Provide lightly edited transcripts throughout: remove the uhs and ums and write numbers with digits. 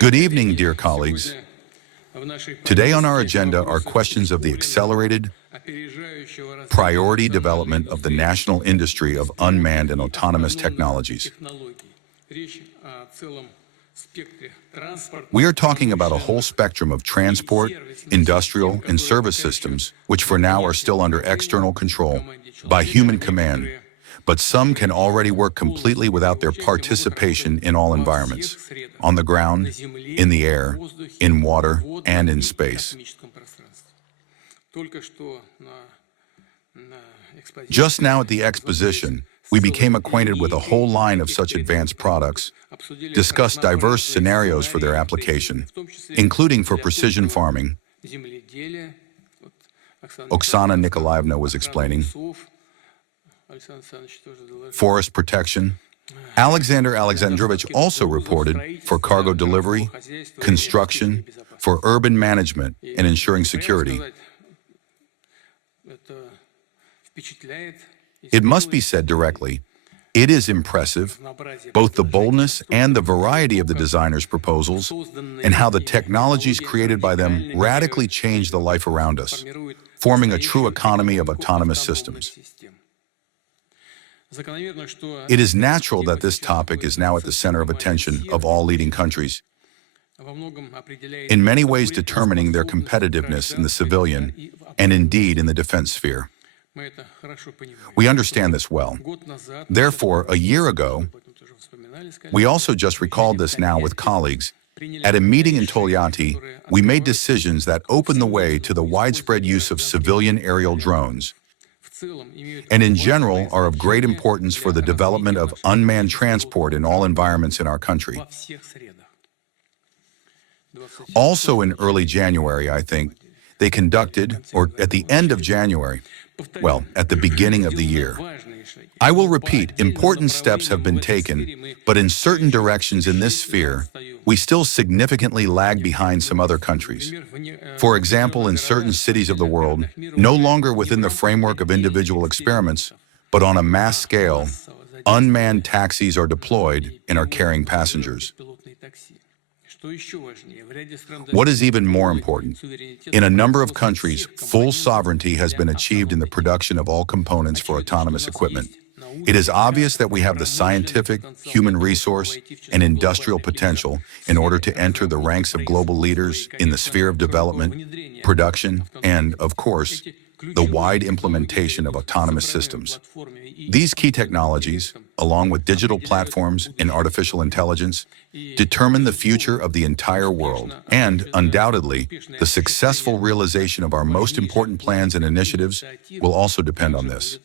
Good evening, dear colleagues. Today on our agenda are questions of the accelerated priority development of the national industry of unmanned and autonomous technologies. We are talking about a whole spectrum of transport, industrial, and service systems, which for now are still under external control by human command, but some can already work completely without their participation in all environments, on the ground, in the air, in water, and in space. Just now at the exposition, we became acquainted with a whole line of such advanced products, discussed diverse scenarios for their application, including for precision farming. Oksana Nikolaevna was explaining, forest protection. Alexander Alexandrovich also reported for cargo delivery, construction, for urban management, and ensuring security. It must be said directly, it is impressive, both the boldness and the variety of the designers' proposals, and how the technologies created by them radically change the life around us, forming a true economy of autonomous systems. It is natural that this topic is now at the center of attention of all leading countries, in many ways determining their competitiveness in the civilian and indeed in the defense sphere. We understand this well. Therefore, a year ago, we also just recalled this now with colleagues, at a meeting in Tolyatti, we made decisions that opened the way to the widespread use of civilian aerial drones, and in general are of great importance for the development of unmanned transport in all environments in our country. Also in early January, I think, they conducted, or at the end of January, well, at the beginning of the year. I will repeat, important steps have been taken, but in certain directions in this sphere, we still significantly lag behind some other countries. For example, in certain cities of the world, no longer within the framework of individual experiments, but on a mass scale, unmanned taxis are deployed and are carrying passengers. What is even more important, in a number of countries, full sovereignty has been achieved in the production of all components for autonomous equipment. It is obvious that we have the scientific, human resource, and industrial potential in order to enter the ranks of global leaders in the sphere of development, production, and, of course, the wide implementation of autonomous systems. These key technologies, along with digital platforms and artificial intelligence, determine the future of the entire world, and, undoubtedly, the successful realization of our most important plans and initiatives will also depend on this.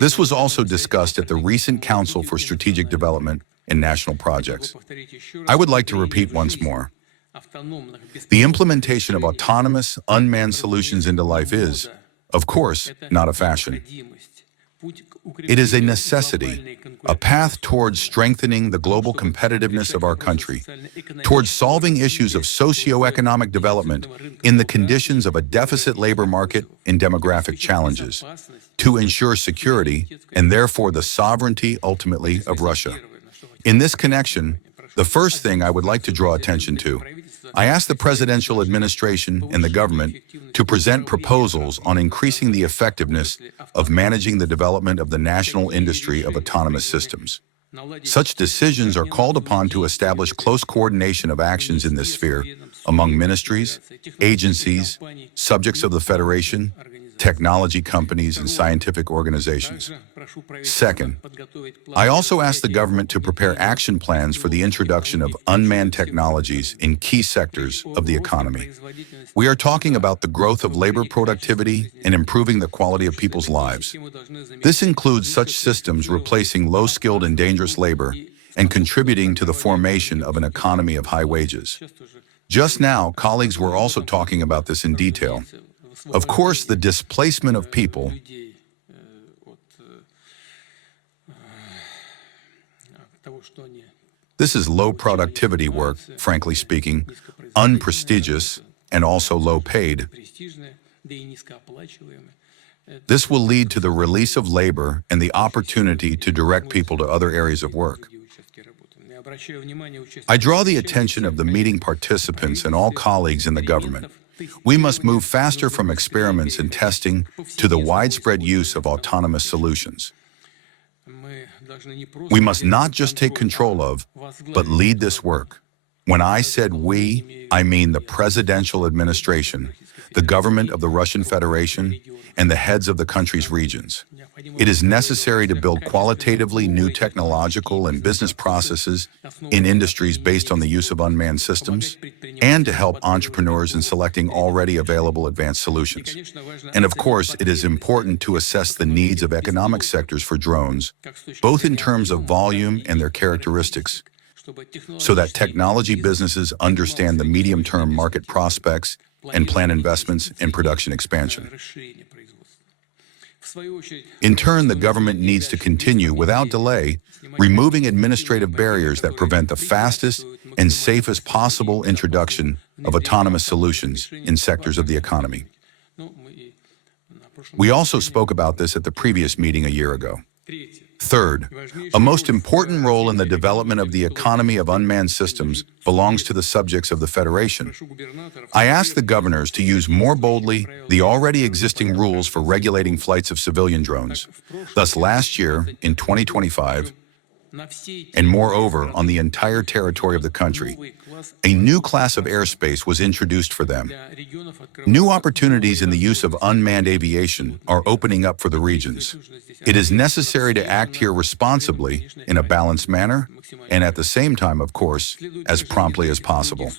This was also discussed at the recent Council for Strategic Development and National Projects. I would like to repeat once more. The implementation of autonomous, unmanned solutions into life is, of course, not a fashion. It is a necessity, a path towards strengthening the global competitiveness of our country, towards solving issues of socio-economic development in the conditions of a deficit labor market and demographic challenges, to ensure security and therefore the sovereignty, ultimately, of Russia. In this connection, the first thing I would like to draw attention to, I asked the presidential administration and the government to present proposals on increasing the effectiveness of managing the development of the national industry of autonomous systems. Such decisions are called upon to establish close coordination of actions in this sphere among ministries, agencies, subjects of the Federation, technology companies, and scientific organizations. Second, I also asked the government to prepare action plans for the introduction of unmanned technologies in key sectors of the economy. We are talking about the growth of labor productivity and improving the quality of people's lives. This includes such systems replacing low-skilled and dangerous labor and contributing to the formation of an economy of high wages. Just now, colleagues were also talking about this in detail. Of course, the displacement of people this is low productivity work, frankly speaking, unprestigious and also low paid. This will lead to the release of labor and the opportunity to direct people to other areas of work. I draw the attention of the meeting participants and all colleagues in the government. We must move faster from experiments and testing to the widespread use of autonomous solutions. We must not just take control of, but lead this work. When I said we, I mean the presidential administration, the government of the Russian Federation, and the heads of the country's regions. It is necessary to build qualitatively new technological and business processes in industries based on the use of unmanned systems, and to help entrepreneurs in selecting already available advanced solutions. And of course, it is important to assess the needs of economic sectors for drones, both in terms of volume and their characteristics, so that technology businesses understand the medium-term market prospects and plan investments in production expansion. In turn, the government needs to continue, without delay, removing administrative barriers that prevent the fastest and safest possible introduction of autonomous solutions in sectors of the economy. We also spoke about this at the previous meeting a year ago. Third, a most important role in the development of the economy of unmanned systems belongs to the subjects of the Federation. I asked the governors to use more boldly the already existing rules for regulating flights of civilian drones. Thus, last year, in 2025, and moreover, on the entire territory of the country, a new class of airspace was introduced for them. New opportunities in the use of unmanned aviation are opening up for the regions. It is necessary to act here responsibly, in a balanced manner, and at the same time, of course, as promptly as possible.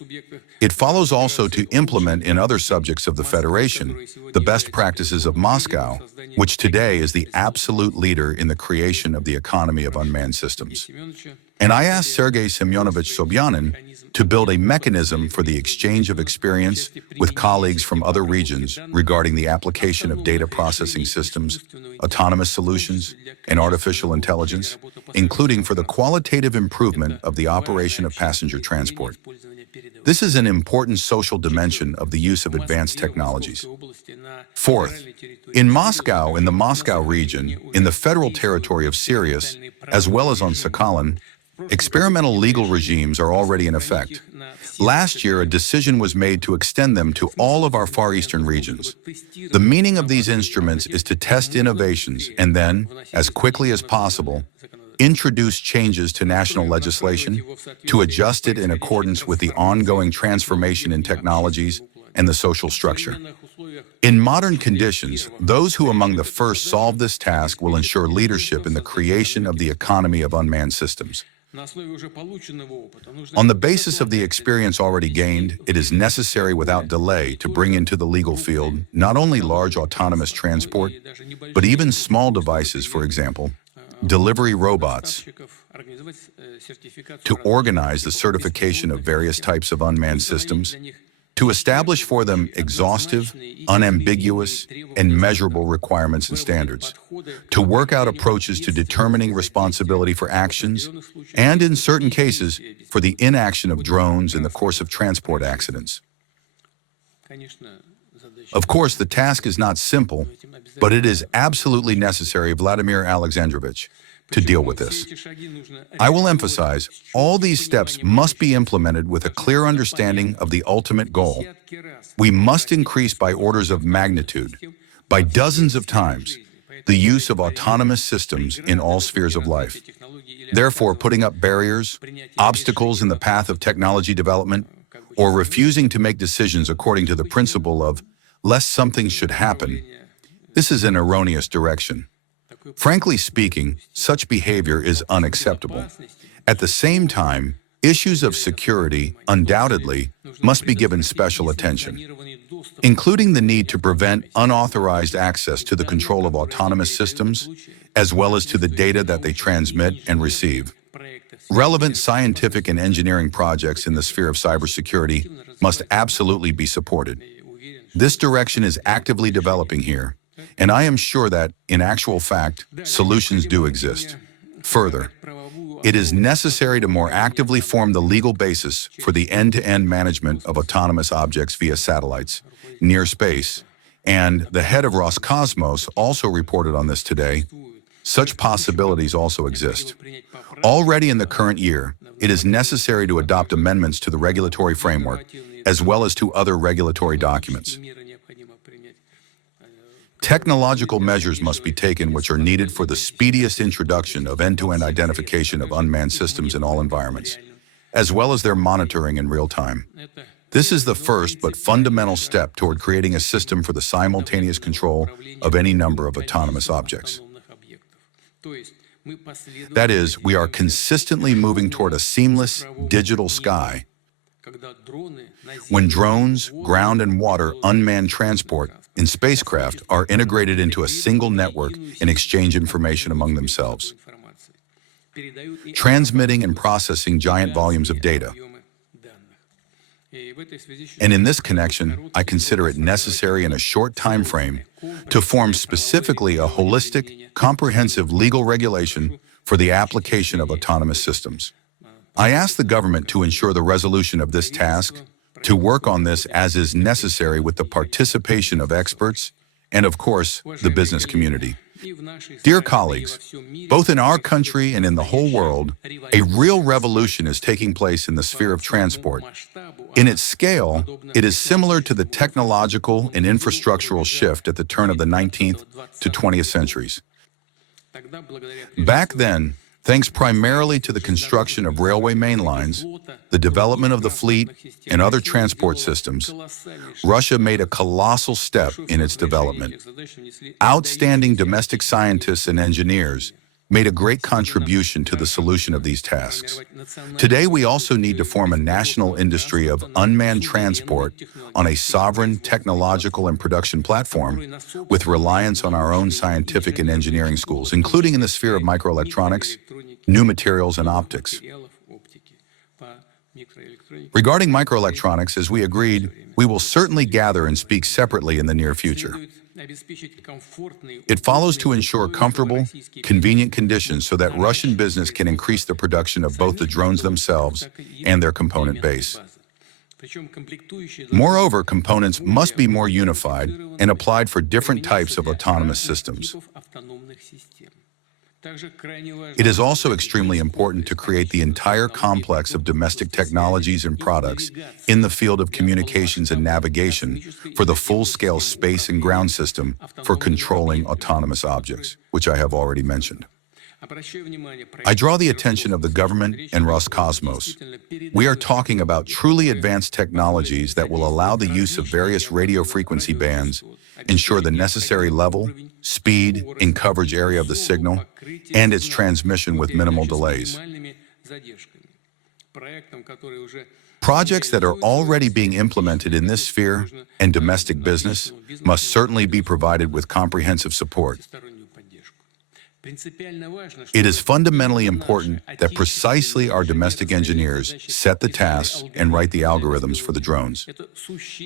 It follows also to implement in other subjects of the Federation the best practices of Moscow, which today is the absolute leader in the creation of the economy of unmanned systems. And I asked Sergei Semyonovich Sobyanin to build a mechanism for the exchange of experience with colleagues from other regions regarding the application of data processing systems, autonomous solutions, and artificial intelligence, including for the qualitative improvement of the operation of passenger transport. This is an important social dimension of the use of advanced technologies. Fourth, in Moscow, in the Moscow region, in the federal territory of Sirius, as well as on Sakhalin, experimental legal regimes are already in effect. Last year, a decision was made to extend them to all of our Far Eastern regions. The meaning of these instruments is to test innovations and then, as quickly as possible, introduce changes to national legislation to adjust it in accordance with the ongoing transformation in technologies and the social structure. In modern conditions, those who among the first solve this task will ensure leadership in the creation of the economy of unmanned systems. On the basis of the experience already gained, it is necessary without delay to bring into the legal field not only large autonomous transport, but even small devices, for example, delivery robots, to organize the certification of various types of unmanned systems, to establish for them exhaustive, unambiguous, and measurable requirements and standards, to work out approaches to determining responsibility for actions, and in certain cases, for the inaction of drones in the course of transport accidents. Of course, the task is not simple, but it is absolutely necessary, Vladimir Alexandrovich, to deal with this. I will emphasize, all these steps must be implemented with a clear understanding of the ultimate goal. We must increase by orders of magnitude, by dozens of times, the use of autonomous systems in all spheres of life. Therefore, putting up barriers, obstacles in the path of technology development, or refusing to make decisions according to the principle of lest something should happen, this is an erroneous direction. Frankly speaking, such behavior is unacceptable. At the same time, issues of security, undoubtedly, must be given special attention, including the need to prevent unauthorized access to the control of autonomous systems, as well as to the data that they transmit and receive. Relevant scientific and engineering projects in the sphere of cybersecurity must absolutely be supported. This direction is actively developing here, and I am sure that, in actual fact, solutions do exist. Further, it is necessary to more actively form the legal basis for the end-to-end management of autonomous objects via satellites, near space, And the head of Roscosmos also reported on this today. Such possibilities also exist. Already in the current year, it is necessary to adopt amendments to the regulatory framework, as well as to other regulatory documents. Technological measures must be taken which are needed for the speediest introduction of end-to-end identification of unmanned systems in all environments, as well as their monitoring in real time. This is the first but fundamental step toward creating a system for the simultaneous control of any number of autonomous objects. That is, we are consistently moving toward a seamless digital sky when drones, ground and water, unmanned transport, and spacecraft are integrated into a single network and exchange information among themselves, transmitting and processing giant volumes of data. And in this connection, I consider it necessary in a short time frame to form specifically a holistic, comprehensive legal regulation for the application of autonomous systems. I ask the government to ensure the resolution of this task, to work on this as is necessary with the participation of experts and, of course, the business community. Dear colleagues, both in our country and in the whole world, a real revolution is taking place in the sphere of transport. In its scale, it is similar to the technological and infrastructural shift at the turn of the 19th to 20th centuries. Back then, thanks primarily to the construction of railway main lines, the development of the fleet, and other transport systems, Russia made a colossal step in its development. Outstanding domestic scientists and engineers made a great contribution to the solution of these tasks. Today, we also need to form a national industry of unmanned transport on a sovereign technological and production platform with reliance on our own scientific and engineering schools, including in the sphere of microelectronics, new materials, and optics. Regarding microelectronics, as we agreed, we will certainly gather and speak separately in the near future. It follows to ensure comfortable, convenient conditions so that Russian business can increase the production of both the drones themselves and their component base. Moreover, components must be more unified and applied for different types of autonomous systems. It is also extremely important to create the entire complex of domestic technologies and products in the field of communications and navigation for the full-scale space and ground system for controlling autonomous objects, which I have already mentioned. I draw the attention of the government and Roscosmos. We are talking about truly advanced technologies that will allow the use of various radio frequency bands, ensure the necessary level, speed, and coverage area of the signal, and its transmission with minimal delays. Projects that are already being implemented in this sphere and domestic business must certainly be provided with comprehensive support. It is fundamentally important that precisely our domestic engineers set the tasks and write the algorithms for the drones.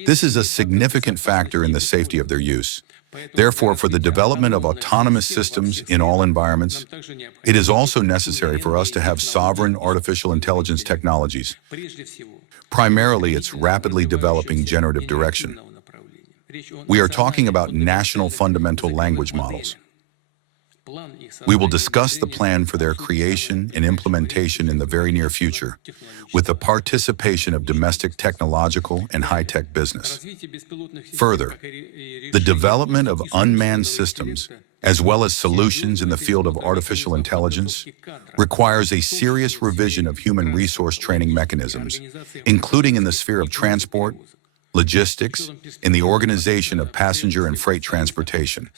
This is a significant factor in the safety of their use. Therefore, for the development of autonomous systems in all environments, it is also necessary for us to have sovereign artificial intelligence technologies, primarily its rapidly developing generative direction. We are talking about national fundamental language models. We will discuss the plan for their creation and implementation in the very near future, with the participation of domestic technological and high-tech business. Further, the development of unmanned systems, as well as solutions in the field of artificial intelligence, requires a serious revision of human resource training mechanisms, including in the sphere of transport, logistics, and the organization of passenger and freight transportation.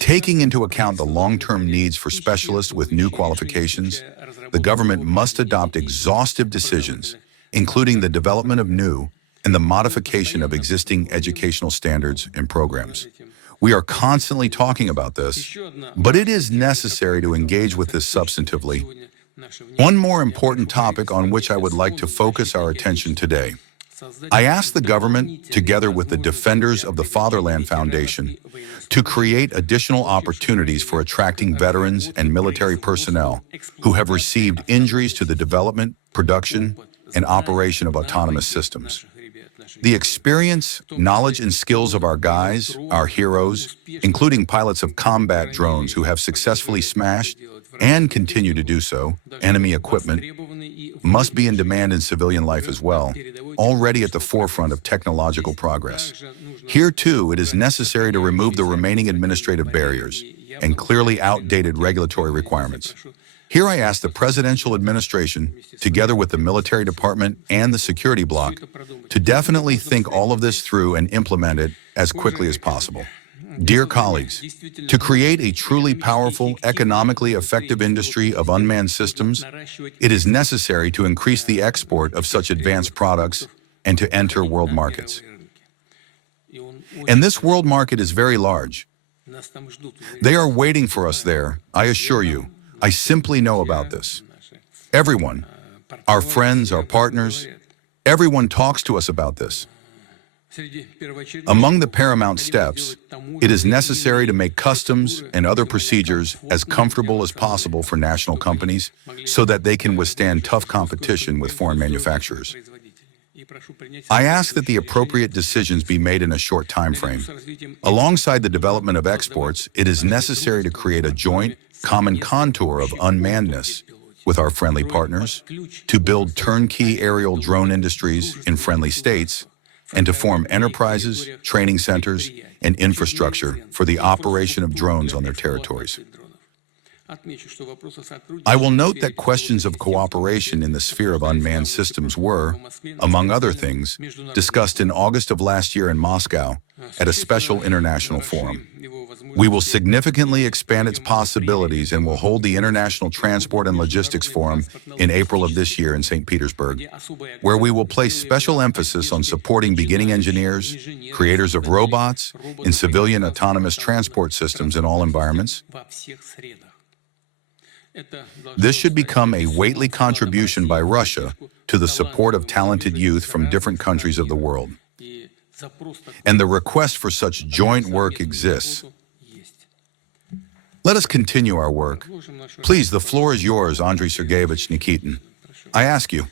Taking into account the long-term needs for specialists with new qualifications, the government must adopt exhaustive decisions, including the development of new and the modification of existing educational standards and programs. We are constantly talking about this, but it is necessary to engage with this substantively. One more important topic on which I would like to focus our attention today. I ask the government, together with the Defenders of the Fatherland Foundation, to create additional opportunities for attracting veterans and military personnel who have received injuries to the development, production, and operation of autonomous systems. The experience, knowledge, and skills of our guys, our heroes, including pilots of combat drones who have successfully smashed and continue to do so, enemy equipment, must be in demand in civilian life as well, already at the forefront of technological progress. Here, too, it is necessary to remove the remaining administrative barriers and clearly outdated regulatory requirements. Here I ask the presidential administration, together with the military department and the security bloc, to definitely think all of this through and implement it as quickly as possible. Dear colleagues, to create a truly powerful, economically effective industry of unmanned systems, it is necessary to increase the export of such advanced products and to enter world markets. And this world market is very large. They are waiting for us there, I assure you. I simply know about this. Everyone, our friends, our partners, everyone talks to us about this. Among the paramount steps, it is necessary to make customs and other procedures as comfortable as possible for national companies so that they can withstand tough competition with foreign manufacturers. I ask that the appropriate decisions be made in a short time frame. Alongside the development of exports, it is necessary to create a joint, common contour of unmannedness with our friendly partners, to build turnkey aerial drone industries in friendly states, and to form enterprises, training centers, and infrastructure for the operation of drones on their territories. I will note that questions of cooperation in the sphere of unmanned systems were, among other things, discussed in August of last year in Moscow at a special international forum. We will significantly expand its possibilities and will hold the International Transport and Logistics Forum in April of this year in St. Petersburg, where we will place special emphasis on supporting beginning engineers, creators of robots, and civilian autonomous transport systems in all environments. This should become a weighty contribution by Russia to the support of talented youth from different countries of the world. And the request for such joint work exists. Let us continue our work. Please, the floor is yours, Andrei Sergeyevich Nikitin. I ask you.